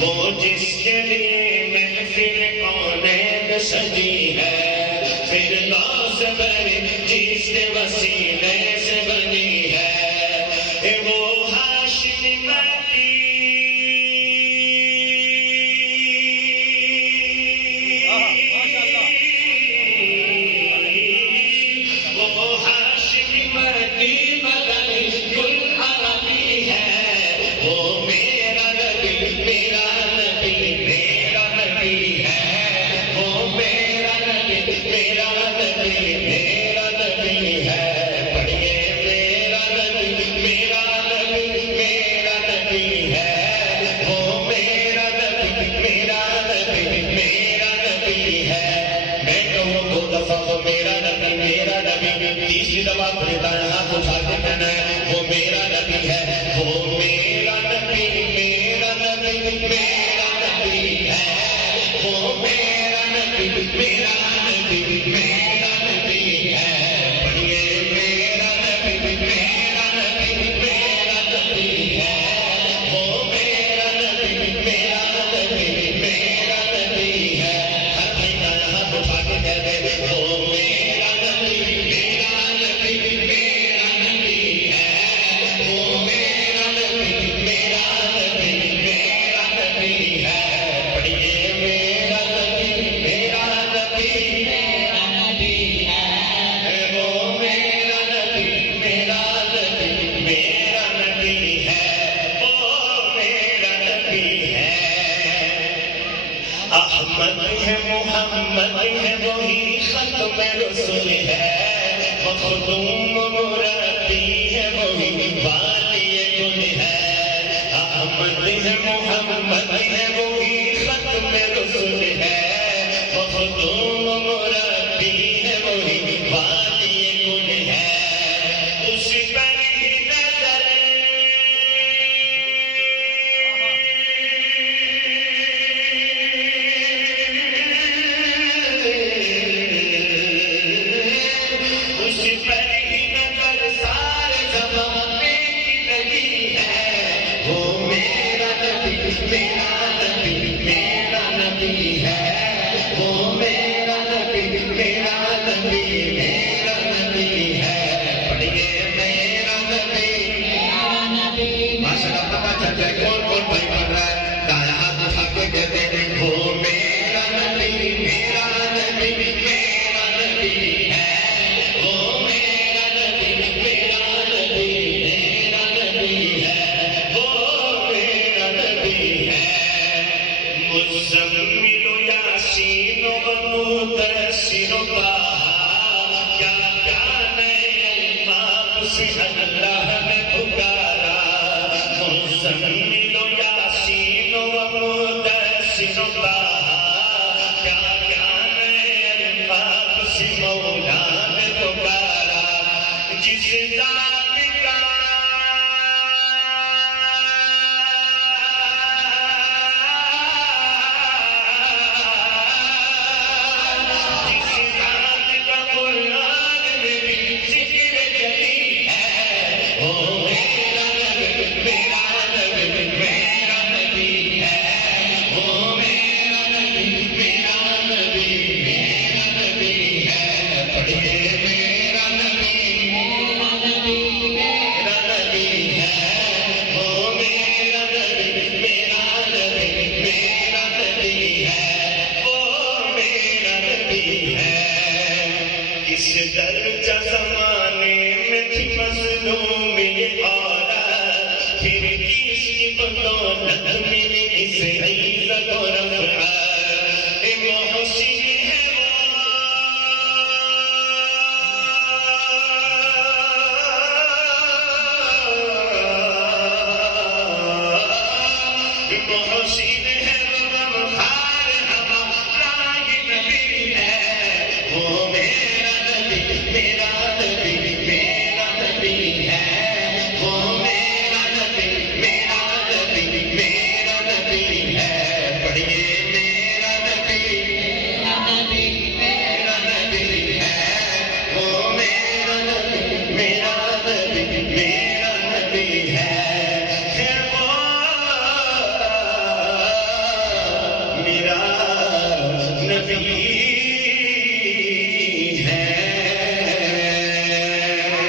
وہ جس کے لیے محفل کونین سجی ہے، فردوس پر جس کے وسیلے سے بنی ہے، وہ ہاشمی تیسری دفعہ اپنے دائیں ہاتھ اٹھا کے کہنا ہے وہ میرا نبی ہے، وہ میرا نبی، میرا نبی، میرا نبی ہے، وہ میرا نبی، میرا نبی، میرا نبی ہے، پڑھیے میرا نبی، میرا نبی، میرا نبی ہے، وہ میرا نبی، میرا نبی، میرا نبی ہے، ہر بھائی دائیں ہاتھ اٹھا کے کہہ دے وہ میرا نبی، احمد ہے، محمد ہے، وہی ختم رسول ہے، مخدوم مربی ہے، وہی والی گل ہے، احمد ہے، محمد ہے، وہی ختم رسول ہے، مخدوم مربی ہے، وہی والی گل ہے، اس پر ہی نظر اللہ نے پکارا، مزمل و یاسین و مدثر طٰہٰ، کیا کیا نئے الفاظ سے مولا نے پکارا، جس ذات کا درجہ زمانے میں تھی مظلوم یہ عورت، پھر کس کی بدولت ملی اسے عزت و رفعت، محسن ہے وہ، محسن ہے وہ، غمخوار ہمارا یہ نبی ہے، وہ میرا نبی، میرا نبی، میرا نبی ہے، وہ میرا نبی، میرا نبی، میرا نبی ہے، پڑھیے میرا نبی، میرا نبی، میرا نبی ہے، وہ میرا نبی، میرا نبی، میرا نبی ہے، وہ نبی